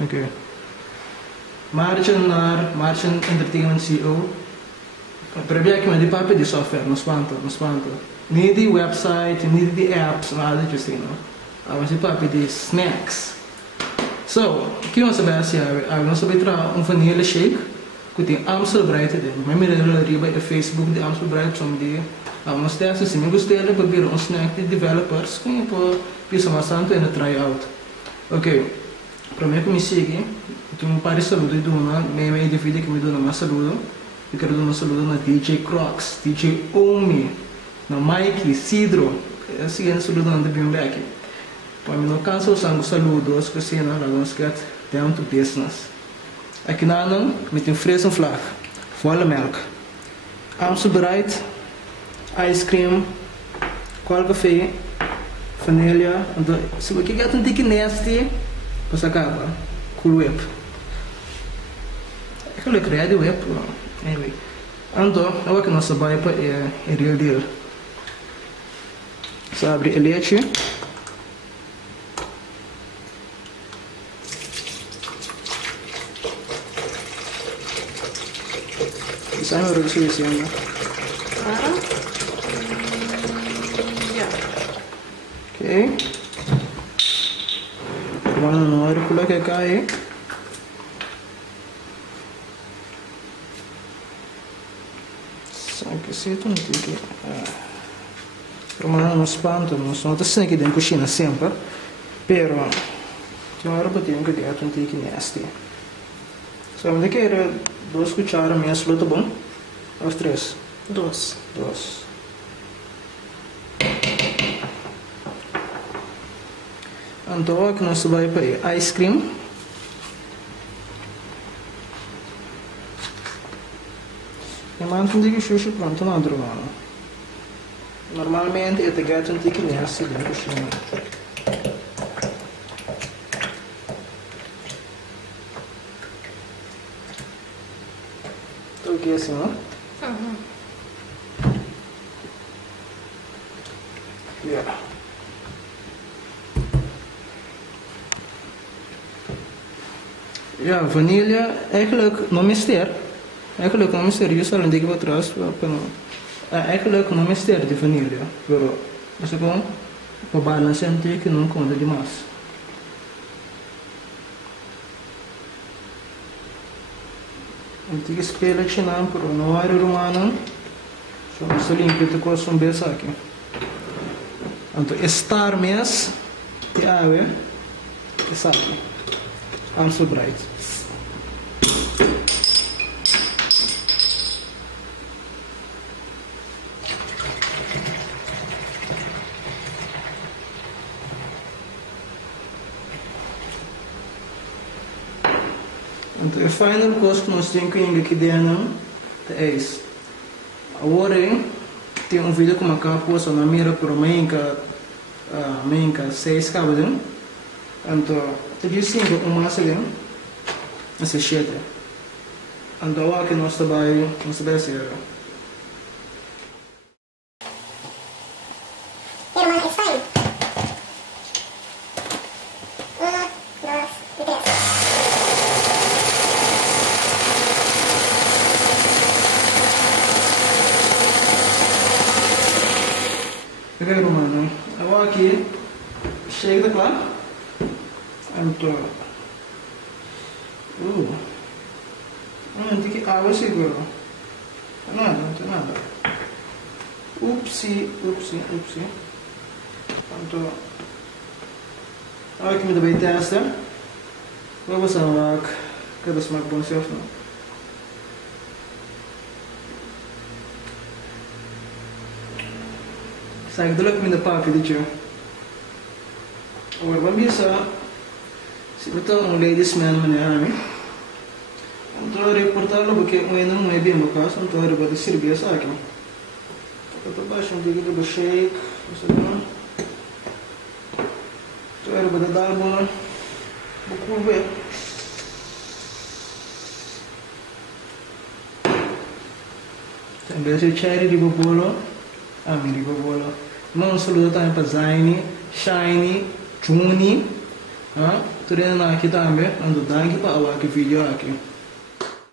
Ok. Margin Entertainment CEO. Previa que me di papi di software, non spanto. Niet die website, niet die apps, nada disso assim, não. Mas di papi di snacks. So, que nós sabemos nós sabemos vanilla shake, que tem Amstel Bright dentro. Mas me lembro no Facebook de Amstel Bright, som de nós temos assim, me gostei de beber snack de developers, que é para pensar bastante na tryout. Ok, para mim que me segue, tenho um par de saúde de uma, meio indivíduo que me dá uma saúde. Eu quero dar uma saúde na DJ Crocs, DJ Omi, na Mikey, Cidro, assim é a saúde na Bimbeck. Para mim não cansa o sangue saludos, que assim não, vamos get down to business. Aqui não, me tem fresco flag, volle melk, Amstel Bright, ice cream, cold café, vanilla. Então, se você quer um tique nasty, você acaba, cool whip. É que eu criei de whip, anyway. Então, eu acho que nossa baipa é real deal. Você abre a leite. Isso aí é o suficiente. Ok. Vamos na hora colocar cá aí. Só que se tu não tem que... Romano não espanta, não está sempre aqui na cozinha sempre. Pero, tem uma hora para ter que dar um tique nasty. Só me quer 2 cucharas minhas luta bom? Ou 3? 2. Então aqui nós vai para ice cream. E mantém que xuxa pronto não drogano. Normalmente eu te gato um tique nessa dentro da cozinha. Estou aqui assim, não? Yeah. Ja, vanilha eigenlijk não mistério. Eigenlijk não mistério. Eu só não digo para trás para não. Eigenlijk não mistério de vanilha. Pero, isso é bom para balancear que não conta demais. Antiga espelha chinam, pero não era romano. Só não se limpa de coisa um beijo aqui. Então, estar mês de água, essa aqui. Amstel Bright. Então, a final coisa que nós temos aqui dentro é isso. Agora, tem um vídeo com uma capa na mira para menca 6 cabos. Então, tem 5 massa ali, essa 7. Então, aqui nós trabalhamos ser. Ok, Romano, agora aqui chega de lá. Então, não tem que água segura. Não tem nada. Upsi. Então, agora que me dá bem testa, vamos lá, cada smack bom self não. Sai do lado que me dá papi de tio. Agora vamos ver se betul um ladies man mana então reportar lo porque um ainda não é bem bacana então ele vai servir essa aqui então baixo um pouquinho do shake então ele vai dar uma curva também se cherry di bobolo di bobolo não saludo também para Zaini, Shiny, Juni Turena na aqui também, ando dando para o vídeo aqui.